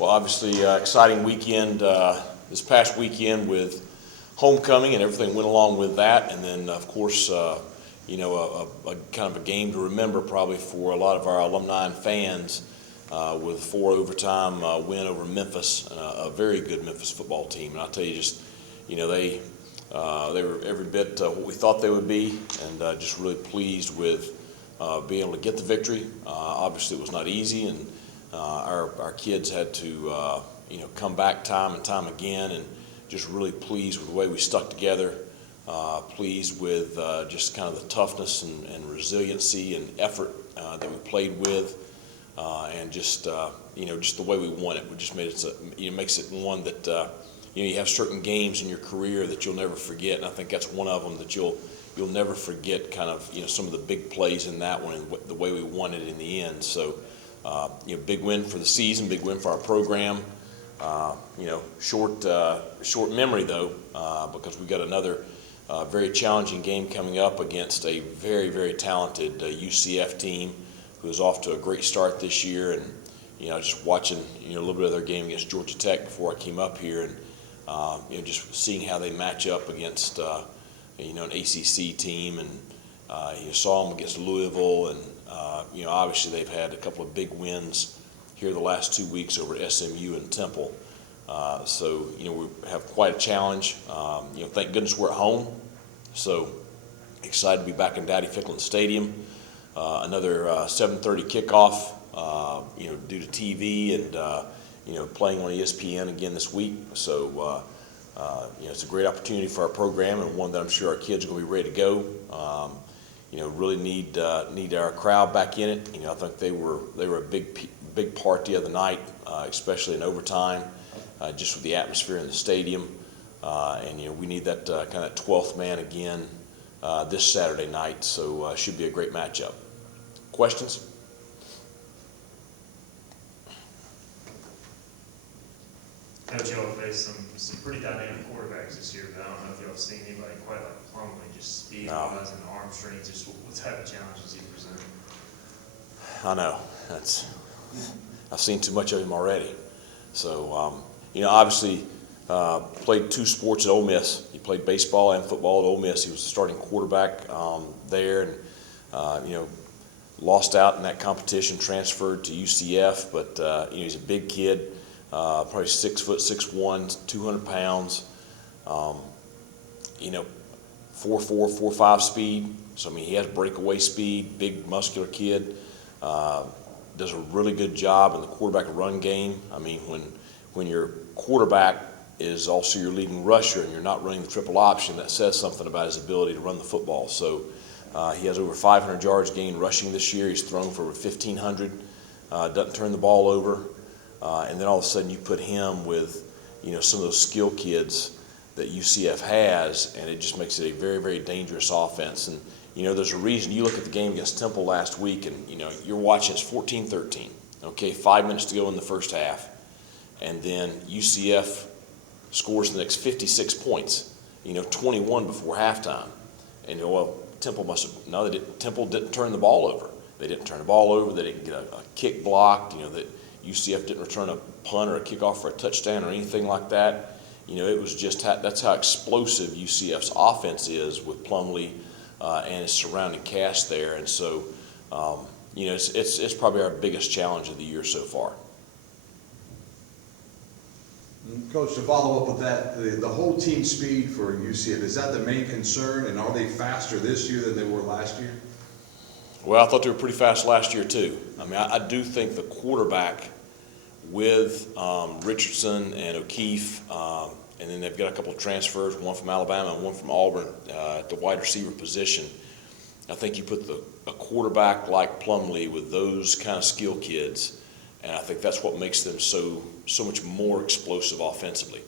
Well, obviously, exciting weekend this past weekend with homecoming and everything went along with that, and then of course, a kind of a game to remember probably for a lot of our alumni and fans with a 4 overtime win over Memphis, a very good Memphis football team. And I'll tell you, just they were every bit what we thought they would be, and just really pleased with being able to get the victory. Obviously, it was not easy, and our kids had to come back time and time again, and just really pleased with the way we stuck together. Pleased with just kind of the toughness and resiliency and effort that we played with, and just just the way we won it. We just made it makes it one that you have certain games in your career that you'll never forget, and I think that's one of them that you'll never forget. Kind of some of the big plays in that one and the way we won it in the end. So big win for the season, big win for our program. Short memory though, because we got another very challenging game coming up against a very, very talented UCF team who is off to a great start this year. And just watching a little bit of their game against Georgia Tech before I came up here, and just seeing how they match up against an ACC team, and saw them against Louisville, and obviously they've had a couple of big wins here the last 2 weeks over SMU and Temple. So we have quite a challenge. Thank goodness we're at home. So excited to be back in Daddy Ficklin Stadium. Another 7:30 kickoff. Due to TV and playing on ESPN again this week. So it's a great opportunity for our program, and one that I'm sure our kids are going to be ready to go. Really need our crowd back in it. I think they were a big part the other night, especially in overtime, just with the atmosphere in the stadium. And we need that kind of 12th man again this Saturday night. So should be a great matchup. Questions? Coach, y'all faced some pretty dynamic quarterbacks this year, but I don't know if y'all have seen anybody quite like Plumlee, just speed-wise and arm strength. Just what type of challenges he presented? I know. I've seen too much of him already. So, obviously played 2 sports at Ole Miss. He played baseball and football at Ole Miss. He was the starting quarterback there, and lost out in that competition, transferred to UCF. But he's a big kid. Probably 6 foot 6'1", 200 pounds. 4.4, 4.5 speed. So he has breakaway speed. Big muscular kid. Does a really good job in the quarterback run game. When your quarterback is also your leading rusher and you're not running the triple option, that says something about his ability to run the football. So he has over 500 yards gained rushing this year. He's thrown for over 1,500. Doesn't turn the ball over. And then all of a sudden you put him with, some of those skill kids that UCF has, and it just makes it a very, very dangerous offense. And, there's a reason. You look at the game against Temple last week, and, you're watching it's 14-13. Okay, 5 minutes to go in the first half. And then UCF scores the next 56 points, 21 before halftime. And, Temple must have, no, they didn't. Temple didn't turn the ball over. They didn't turn the ball over. They didn't get a kick blocked, that UCF didn't return a punt or a kickoff for a touchdown or anything like that. It was just that's how explosive UCF's offense is with Plumlee and his surrounding cast there. And so, it's probably our biggest challenge of the year so far. Coach, to follow up with that, the whole team speed for UCF, is that the main concern? And are they faster this year than they were last year? Well, I thought they were pretty fast last year too. I do think the quarterback with Richardson and O'Keefe, and then they've got a couple of transfers, one from Alabama and one from Auburn at the wide receiver position. I think you put a quarterback like Plumlee with those kind of skill kids, and I think that's what makes them so much more explosive offensively.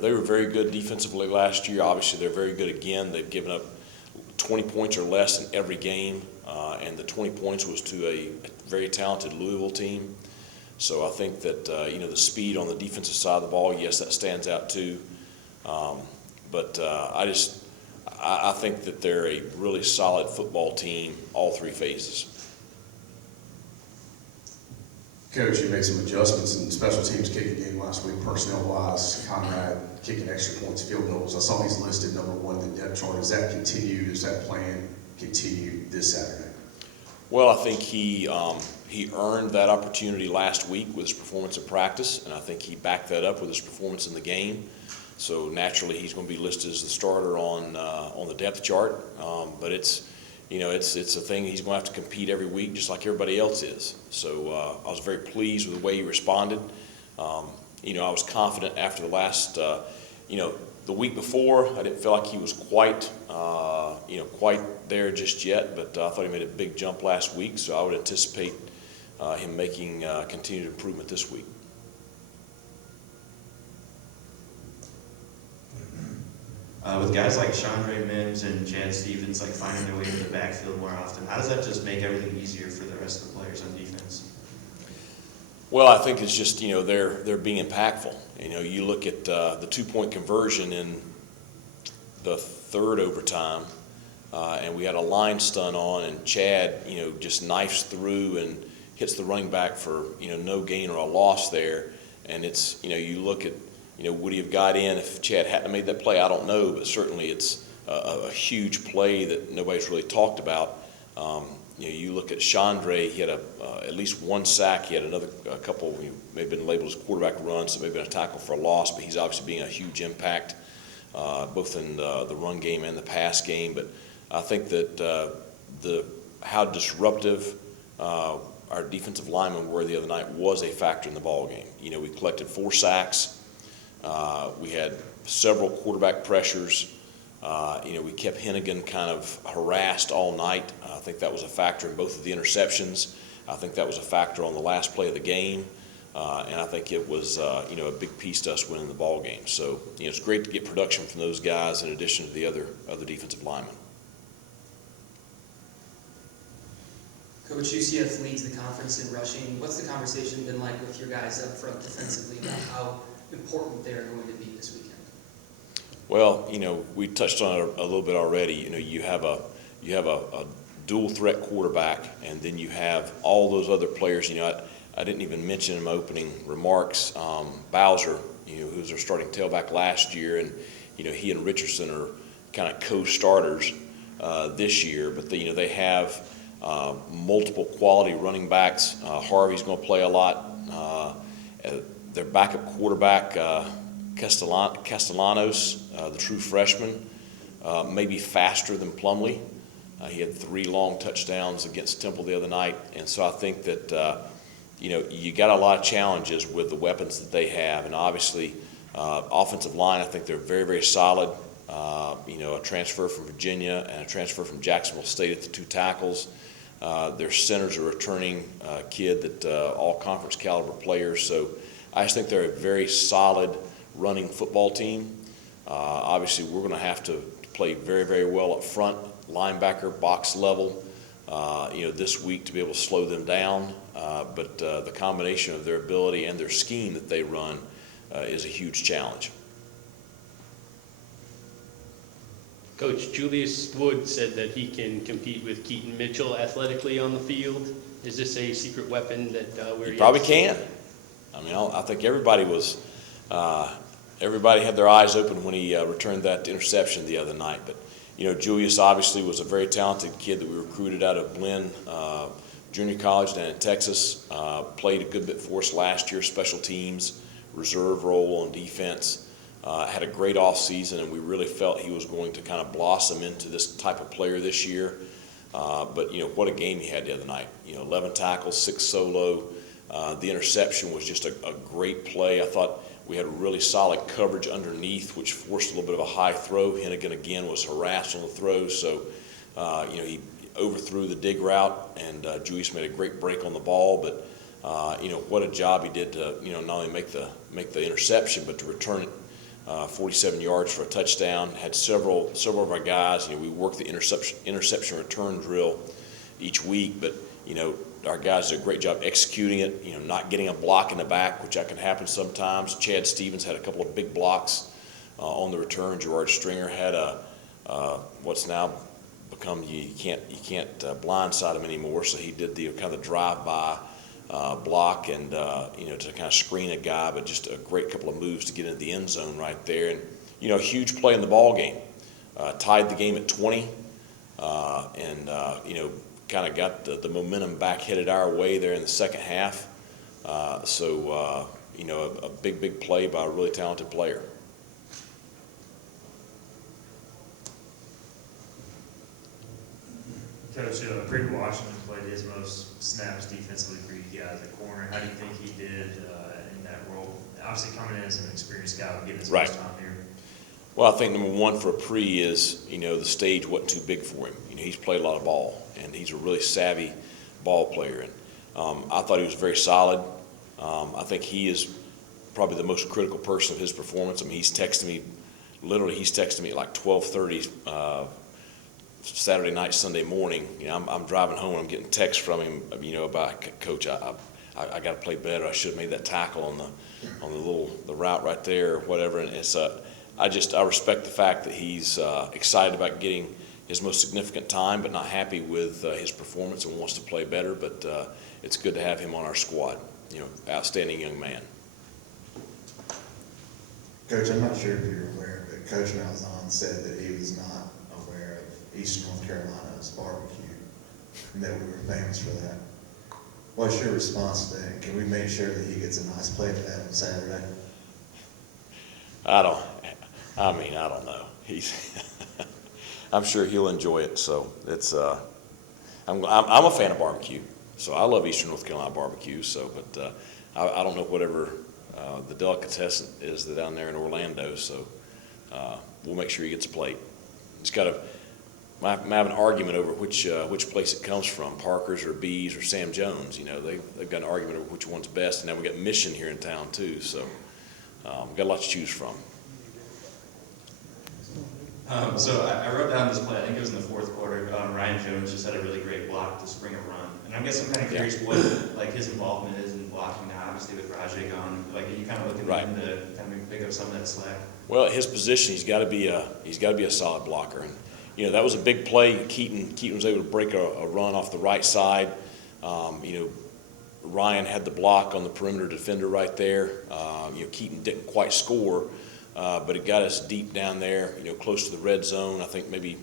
They were very good defensively last year. Obviously, they're very good again. They've given up 20 points or less in every game, and the 20 points was to a very talented Louisville team. So I think that the speed on the defensive side of the ball, yes, that stands out too. But I think that they're a really solid football team, all 3 phases. Coach, you made some adjustments in special teams kicking game last week, personnel-wise. Conrad kicking extra points, field goals. I saw he's listed number 1 in the depth chart. Does that continue? Does that plan continue this Saturday? Well, I think he earned that opportunity last week with his performance in practice, and I think he backed that up with his performance in the game. So naturally, he's going to be listed as the starter on the depth chart. But it's a thing he's going to have to compete every week, just like everybody else is. So I was very pleased with the way he responded. I was confident after the last, the week before. I didn't feel like he was quite there just yet, but I thought he made a big jump last week. So I would anticipate him making continued improvement this week. With guys like Chandre Mims and Chad Stevens finding their way into the backfield more often, how does that just make everything easier for the rest of the players on defense? Well, I think it's just they're being impactful. You look at the 2-point conversion in the third overtime, and we had a line stun on, and Chad just knifes through and hits the running back for no gain or a loss there, and it's you look at. Would he have got in if Chad hadn't made that play? I don't know, but certainly it's a huge play that nobody's really talked about. You look at Chandre, he had at least 1 sack. He had a couple, may have been labeled as quarterback runs, so maybe been a tackle for a loss, but he's obviously being a huge impact both in the run game and the pass game. But I think that how disruptive our defensive linemen were the other night was a factor in the ball game. We collected 4 sacks. We had several quarterback pressures. We kept Hennigan kind of harassed all night. I think that was a factor in both of the interceptions. I think that was a factor on the last play of the game. And I think it was, a big piece to us winning the ball game. So, it's great to get production from those guys in addition to the other defensive linemen. Coach, UCF leads the conference in rushing. What's the conversation been like with your guys up front defensively about how important they're going to be this weekend? Well, we touched on it a little bit already. You have a dual threat quarterback, and then you have all those other players. I didn't even mention in my opening remarks Bowser, who's their starting tailback last year, and he and Richardson are kind of co-starters this year. But they have multiple quality running backs. Harvey's going to play a lot. Their backup quarterback, Castellanos, the true freshman, may be faster than Plumlee. He had 3 long touchdowns against Temple the other night. And so I think that, you got a lot of challenges with the weapons that they have. And obviously, offensive line, I think they're very, very solid. A transfer from Virginia and a transfer from Jacksonville State at the 2 tackles. Their center's a returning kid that all conference caliber players. So I just think they're a very solid running football team. Obviously, we're going to have to play very, very well up front, linebacker, box level, this week to be able to slow them down. But the combination of their ability and their scheme that they run is a huge challenge. Coach, Julius Wood said that he can compete with Keaton Mitchell athletically on the field. Is this a secret weapon that we're He probably can. I think everybody had their eyes open when he returned that interception the other night. But Julius obviously was a very talented kid that we recruited out of Blinn Junior College down in Texas. Played a good bit for us last year, special teams, reserve role on defense. Had a great offseason, and we really felt he was going to kind of blossom into this type of player this year. But what a game he had the other night. 11 tackles, 6 solo. The interception was just a great play. I thought we had really solid coverage underneath, which forced a little bit of a high throw. Hennigan again was harassed on the throw, so he overthrew the dig route, and Julius made a great break on the ball. But what a job he did to not only make the interception, but to return it 47 yards for a touchdown. Had several of our guys. We work the interception return drill each week, but our guys did a great job executing it. Not getting a block in the back, which can happen sometimes. Chad Stevens had a couple of big blocks on the return. Gerard Stringer had what's now become you can't blindside him anymore. So he did the kind of drive-by block and, to kind of screen a guy, but just a great couple of moves to get into the end zone right there. And, a huge play in the ball game. Tied the game at 20 and kind of got the momentum back headed our way there in the second half. A big play by a really talented player. Coach, Pre Washington played his most snaps defensively for you guys at corner. How do you think he did in that role? Obviously coming in as an experienced guy, getting his first time here. Well, I think number one for a pre is, the stage wasn't too big for him. He's played a lot of ball, and he's a really savvy ball player. And I thought he was very solid. I think he is probably the most critical person of his performance. he's texting me at like 12:30 Saturday night, Sunday morning. I'm driving home and I'm getting texts from him, about, Coach, I got to play better. I should have made that tackle on the route right there or whatever. And it's I respect the fact that he's excited about getting his most significant time, but not happy with his performance and wants to play better. But it's good to have him on our squad. Outstanding young man. Coach, I'm not sure if you're aware, but Coach Malzahn said that he was not aware of Eastern North Carolina's barbecue, and that we were famous for that. What's your response to that? Can we make sure that he gets a nice plate of that on Saturday? I don't know. I'm sure he'll enjoy it. So it's, I'm a fan of barbecue. So I love Eastern North Carolina barbecue. So, but I don't know whatever the delicatessen is down there in Orlando. So we'll make sure he gets a plate. He's got to have an argument over which place it comes from, Parker's or B's or Sam Jones. They've got an argument over which one's best. And now we got Mission here in town too. So we've got a lot to choose from. So I wrote down this play, I think it was in the fourth quarter. Ryan Jones just had a really great block to spring a run. And I guess I'm kind of curious what his involvement is in blocking now, obviously with Rajay gone. Are you kind of looking at him to kind of pick up some of that slack? Well, at his position, he's got to be a solid blocker. And that was a big play. Keaton was able to break a run off the right side. Ryan had the block on the perimeter defender right there. Keaton didn't quite score. But it got us deep down there, close to the red zone. I think maybe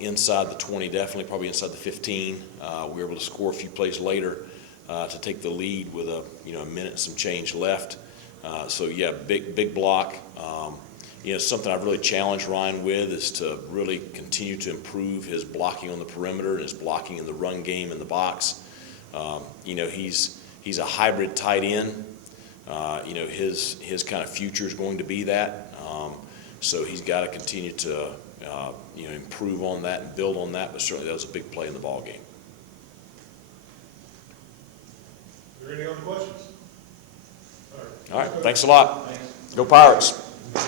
inside the 20, definitely, probably inside the 15. We were able to score a few plays later to take the lead with a minute and some change left. Big block. Something I've really challenged Ryan with is to really continue to improve his blocking on the perimeter and his blocking in the run game in the box. He's a hybrid tight end. His kind of future is going to be that. So he's got to continue to, improve on that and build on that. But certainly that was a big play in the ball game. Are there any other questions? All right. Thanks a lot. Go Pirates.